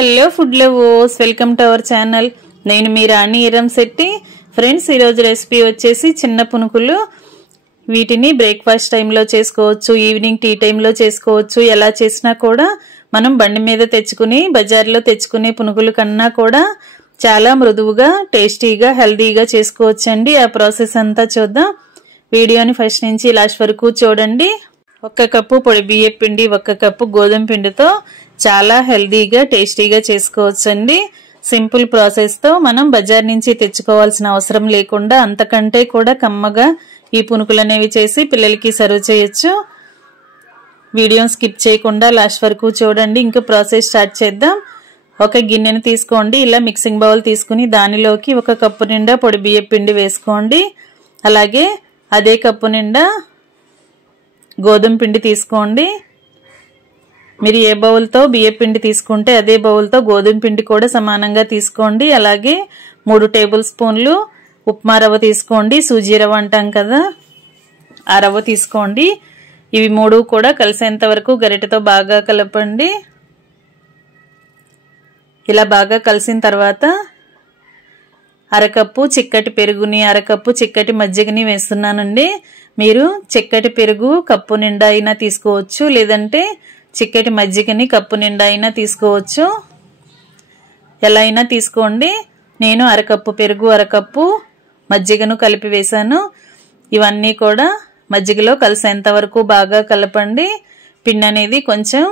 Hello food lovers, welcome to our channel. నేను మీ రాణి ఇరంశెట్టి. Friends, ఈరోజు recipe వచ్చేసి చిన్న పునుకులు. వీటిని బ్రేక్ఫాస్ట్ టైంలో చేసుకోవచ్చు, ఈవినింగ్ టీ టైంలో చేసుకోవచ్చు. ఎలా చేసినా కూడా మనం బండి మీద తెచ్చుకుని బజార్లో తెచ్చుకునే పునుకుల కన్నా కూడా చాలా మృదువుగా, టేస్టీగా, హెల్దీగా చేసుకోవచ్చండి. ఆ ప్రాసెస్ అంతా చూద్దాం. వీడియోని ఫస్ట్ నుంచి లాస్ట్ వరకు చూడండి. 1 కప్పు పొడి బియ్యం పిండి, 1 కప్పు గోధుమ పిండితో చాలా హెల్దీగా, టేస్టీగా చేసుకోవచ్చండి. సింపుల్ ప్రాసెస్ తో మనం బజార్ నుంచి తెచ్చుకోవాల్సిన అవసరం లేకుండా అంతకంటే కూడా కమ్మగా ఈ పునుకులు అనేవి చేసి పిల్లలకి సర్వ్ చేయొచ్చు. వీడియోని స్కిప్ చేయకుండా లాస్ట్ వరకు చూడండి. ఇంకా ప్రాసెస్ స్టార్ట్ చేద్దాం. ఒక గిన్నెని తీసుకోండి. ఇలా మిక్సింగ్ బౌల్ తీసుకుని దానిలోకి 1 కప్పు నిండా పొడి బియ్యం పిండి వేసుకోండి. అలాగే అదే కప్పు నిండా గోధుమ పిండి తీసుకోండి. మీరు ఏ బౌల్తో బియ్యం పిండి తీసుకుంటే అదే బౌల్తో గోధుమ పిండి కూడా సమానంగా తీసుకోండి. అలాగే 3 టేబుల్ స్పూన్లు ఉప్మా రవ్వ తీసుకోండి. సూజీ రవ్వ అంటాం కదా, ఆ రవ్వ తీసుకోండి. ఇవి 3 కూడా కలిసేంత వరకు గరిటెతో బాగా కలపండి. ఇలా బాగా కలిసిన తర్వాత 1/2 కప్పు చిక్కటి పెరుగుని, 1/2 కప్పు చిక్కటి మజ్జిగని వేస్తున్నానండి. మీరు చిక్కటి పెరుగు కప్పు నిండా అయినా తీసుకోవచ్చు, లేదంటే చిక్కటి మజ్జిగని కప్పు నిండా అయినా తీసుకోవచ్చు. ఎలా అయినా తీసుకోండి. నేను 1/2 కప్పు పెరుగు, 1/2 కప్పు మజ్జిగను కలిపి వేశాను. ఇవన్నీ కూడా మజ్జిగలో కలిసేంత వరకు బాగా కలపండి. పిండి అనేది కొంచెం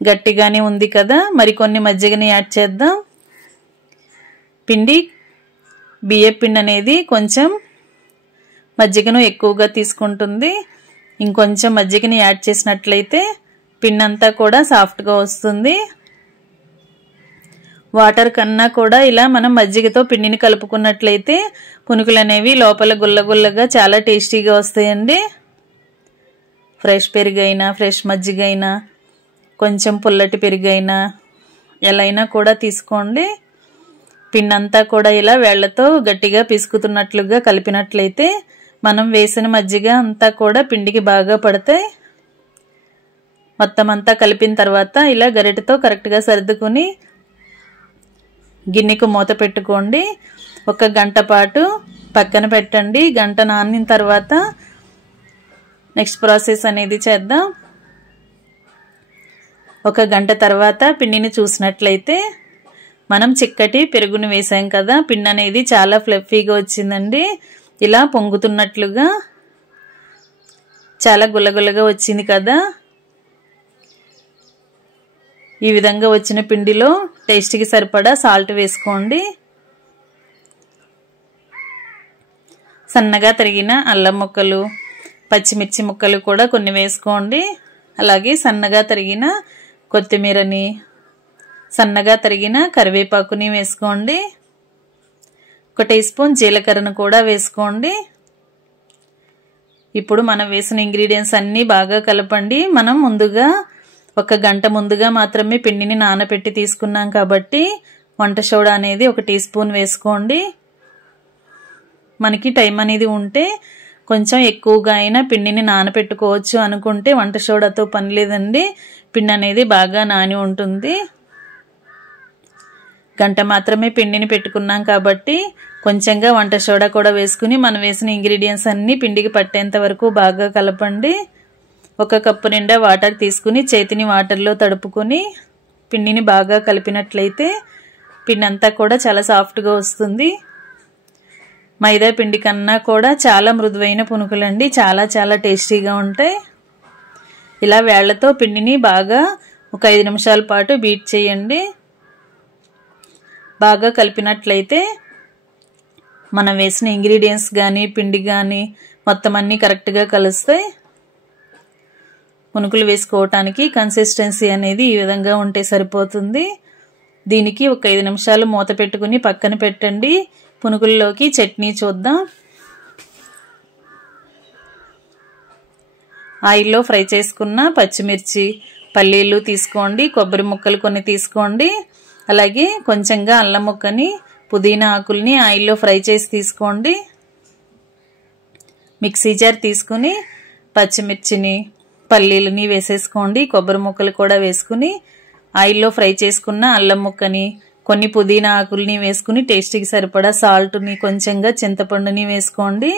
గట్టిగానే ఉంది కదా, మరికొన్ని మజ్జిగని యాడ్ చేద్దాం. బియ్యం పిండి అనేది కొంచెం మజ్జిగను ఎక్కువగా తీసుకుంటుంది. ఇంకొంచెం మజ్జిగని యాడ్ చేసినట్లయితే పిండి అంతా కూడా సాఫ్ట్గా వస్తుంది. వాటర్ కన్నా కూడా ఇలా మనం మజ్జిగతో పిండిని కలుపుకున్నట్లయితే పునుకులు అనేవి లోపల గుల్లగుల్లగా చాలా టేస్టీగా వస్తాయండి. ఫ్రెష్ పెరుగైనా, ఫ్రెష్ మజ్జిగ అయినా, కొంచెం పుల్లటి పెరుగైనా ఎలా అయినా కూడా తీసుకోండి. పిండి అంతా కూడా ఇలా వేళ్లతో గట్టిగా పిసుకుతున్నట్లుగా కలిపినట్లయితే మనం వేసిన మజ్జిగ అంతా కూడా పిండికి బాగా పడతాయి. మొత్తం అంతా కలిపిన తర్వాత ఇలా గరిటెతో కరెక్ట్గా సర్దుకుని గిన్నెకు మూత పెట్టుకోండి. 1 గంట పాటు పక్కన పెట్టండి. గంట నానిన తర్వాత నెక్స్ట్ ప్రాసెస్ అనేది చేద్దాం. 1 గంట తర్వాత పిండిని చూసినట్లయితే మనం చిక్కటి పెరుగుని వేసాం కదా, పిండి అనేది చాలా ఫ్లఫీగా వచ్చిందండి. ఇలా పొంగుతున్నట్లుగా చాలా గుల్లగుల్లగా వచ్చింది కదా. ఈ విధంగా వచ్చిన పిండిలో టేస్ట్కి సరిపడా సాల్ట్ వేసుకోండి. సన్నగా తరిగిన అల్లం ముక్కలు, పచ్చిమిర్చి ముక్కలు కూడా కొన్ని వేసుకోండి. అలాగే సన్నగా తరిగిన కొత్తిమీరని, సన్నగా తరిగిన కరివేపాకుని వేసుకోండి. 1 టీ స్పూన్ జీలకర్రను కూడా వేసుకోండి. ఇప్పుడు మనం వేసిన ఇంగ్రీడియంట్స్ అన్నీ బాగా కలపండి. మనం ముందుగా 1 గంట ముందుగా మాత్రమే పిండిని నానబెట్టి తీసుకున్నాం కాబట్టి వంట సోడా అనేది 1 టీ స్పూన్ వేసుకోండి. మనకి టైం అనేది ఉంటే కొంచెం ఎక్కువగా అయినా పిండిని నానబెట్టుకోవచ్చు. అనుకుంటే వంట సోడాతో పని లేదండి, పిండి అనేది బాగా నాని ఉంటుంది. గంట మాత్రమే పిండిని పెట్టుకున్నాం కాబట్టి కొంచెంగా వంట సోడా కూడా వేసుకుని మనం వేసిన ఇంగ్రీడియంట్స్ అన్నీ పిండికి పట్టేంత వరకు బాగా కలపండి. 1 కప్పు నిండా వాటర్ తీసుకుని చేతిని వాటర్లో తడుపుకొని పిండిని బాగా కలిపినట్లయితే పిండి అంతా కూడా చాలా సాఫ్ట్గా వస్తుంది. మైదా పిండి కన్నా కూడా చాలా మృదువైన పునుకులండి, చాలా చాలా టేస్టీగా ఉంటాయి. ఇలా వేళ్లతో పిండిని బాగా 1 5 నిమిషాల పాటు బీట్ చేయండి. బాగా కలిపినట్లయితే మనం వేసిన ఇంగ్రీడియంట్స్ కానీ పిండి కానీ మొత్తం అన్నీ కరెక్ట్గా కలుస్తాయి. పునుకులు వేసుకోవటానికి కన్సిస్టెన్సీ అనేది ఈ విధంగా ఉంటే సరిపోతుంది. దీనికి 1 5 నిమిషాలు మూత పెట్టుకుని పక్కన పెట్టండి. పునుకుల్లోకి చట్నీ చూద్దాం. ఆయిల్లో ఫ్రై చేసుకున్న పచ్చిమిర్చి, పల్లీలు తీసుకోండి. కొబ్బరి ముక్కలు కొన్ని తీసుకోండి. అలాగే కొంచెంగా అల్లం ముక్కని, పుదీనా ఆకుల్ని ఆయిల్లో ఫ్రై చేసి తీసుకోండి. మిక్సీ జార్ తీసుకుని పచ్చిమిర్చిని, పల్లీలని వేసేసుకోండి. కొబ్బరి ముక్కలు కూడా వేసుకుని ఆయిల్లో ఫ్రై చేసుకున్న అల్లం ముక్కని, కొన్ని పుదీనా ఆకుల్ని వేసుకుని టేస్ట్కి సరిపడా సాల్ట్ని, కొంచెంగా చింతపండుని వేసుకోండి.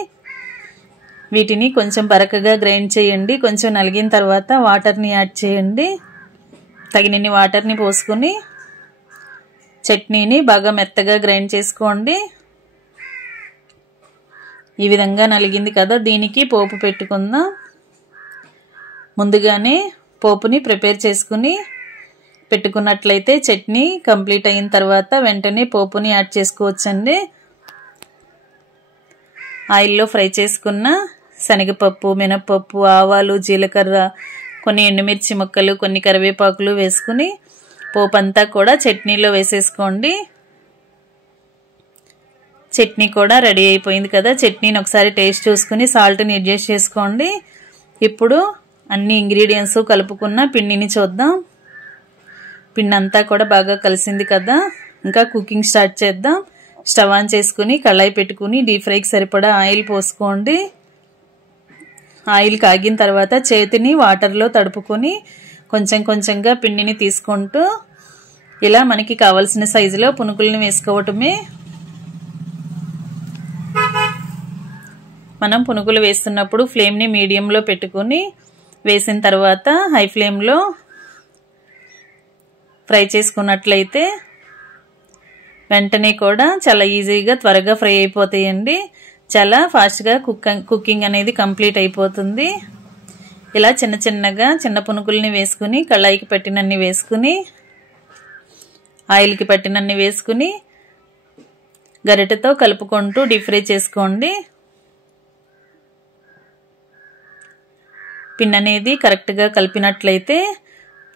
వీటిని కొంచెం బరకగా గ్రైండ్ చేయండి. కొంచెం నలిగిన తర్వాత వాటర్ని యాడ్ చేయండి. తగినన్ని వాటర్ని పోసుకుని చట్నీని బాగా మెత్తగా గ్రైండ్ చేసుకోండి. ఈ విధంగా నలిగింది కదా, దీనికి పోపు పెట్టుకుందాం. ముందుగానే పోపుని ప్రిపేర్ చేసుకుని పెట్టుకున్నట్లయితే చట్నీ కంప్లీట్ అయిన తర్వాత వెంటనే పోపుని యాడ్ చేసుకోవచ్చండి. ఆయిల్లో ఫ్రై చేసుకున్న శనగపప్పు, మినపప్పు, ఆవాలు, జీలకర్ర, కొన్ని ఎండుమిర్చి ముక్కలు, కొన్ని కరివేపాకులు వేసుకుని పోపు అంతా కూడా చట్నీలో వేసేసుకోండి. చట్నీ కూడా రెడీ అయిపోయింది కదా. చట్నీని ఒకసారి టేస్ట్ చూసుకుని సాల్ట్ని అడ్జస్ట్ చేసుకోండి. ఇప్పుడు అన్ని ఇంగ్రీడియంట్స్ కలుపుకున్న పిండిని చూద్దాం. పిండి అంతా కూడా బాగా కలిసింది కదా. ఇంకా కుకింగ్ స్టార్ట్ చేద్దాం. స్టవ్ ఆన్ చేసుకుని కళాయి పెట్టుకుని డీప్ ఫ్రైకి సరిపడా ఆయిల్ పోసుకోండి. ఆయిల్ కాగిన తర్వాత చేతిని వాటర్లో తడుపుకొని కొంచెం కొంచెంగా పిండిని తీసుకుంటూ ఇలా మనకి కావాల్సిన సైజులో పునుకుల్ని వేసుకోవటమే. మనం పునుకులు వేస్తున్నప్పుడు ఫ్లేమ్ని మీడియంలో పెట్టుకుని వేసిన తర్వాత హై ఫ్లేమ్లో ఫ్రై చేసుకున్నట్లయితే వెంటనే కూడా చాలా ఈజీగా త్వరగా ఫ్రై అయిపోతాయండి. చాలా ఫాస్ట్గా కుకింగ్ అనేది కంప్లీట్ అయిపోతుంది. ఇలా చిన్న చిన్నగా చిన్న పునుకుల్ని వేసుకుని కళాయికి పట్టినన్ని వేసుకుని ఆయిల్కి పట్టినన్ని వేసుకుని గరిటెతో కలుపుకుంటూ డీప్ ఫ్రై చేసుకోండి. పిండి అనేది కరెక్ట్గా కలిపినట్లయితే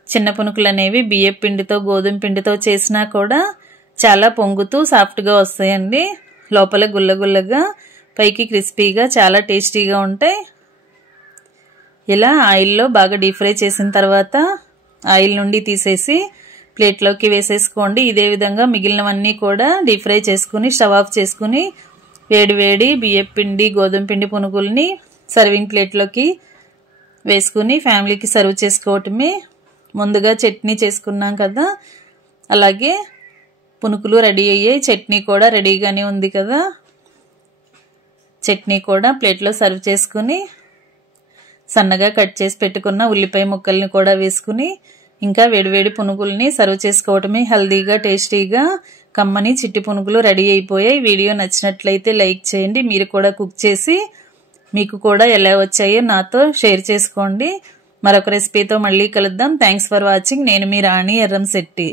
చిన్న పునుకులు అనేవి బియ్యం పిండితో, గోధుమ పిండితో చేసినా కూడా చాలా పొంగుతూ సాఫ్ట్గా వస్తాయండి. లోపల గుల్లగుల్లగా, పైకి క్రిస్పీగా, చాలా టేస్టీగా ఉంటాయి. ఇలా ఆయిల్లో బాగా డీప్ ఫ్రై చేసిన తర్వాత ఆయిల్ నుండి తీసేసి ప్లేట్లోకి వేసేసుకోండి. ఇదే విధంగా మిగిలినవన్నీ కూడా డీప్ ఫ్రై చేసుకుని స్టవ్ ఆఫ్ చేసుకుని వేడి వేడి బియ్యం పిండి, గోధుమ పిండి పునుగుల్ని సర్వింగ్ ప్లేట్లోకి వేసుకుని ఫ్యామిలీకి సర్వ్ చేసుకోవటమే. ముందుగా చట్నీ చేసుకున్నాం కదా, అలాగే పునుకులు రెడీ అయ్యాయి. చట్నీ కూడా రెడీగానే ఉంది కదా. చట్నీ కూడా ప్లేట్లో సర్వ్ చేసుకుని సన్నగా కట్ చేసి పెట్టుకున్న ఉల్లిపాయ ముక్కల్ని కూడా వేసుకుని ఇంకా వేడివేడి పునుగుల్ని సర్వ్ చేసుకోవటమే. హెల్దీగా, టేస్టీగా కమ్మని చిట్టి పునుగులు రెడీ అయిపోయాయి. వీడియో నచ్చినట్లయితే లైక్ చేయండి. మీరు కూడా కుక్ చేసి మీకు కూడా ఎలా వచ్చాయో నాతో షేర్ చేసుకోండి. మరొక రెసిపీతో మళ్ళీ కలుద్దాం. Thanks for watching. నేను మీ రాణి ఎర్రంశెట్టి.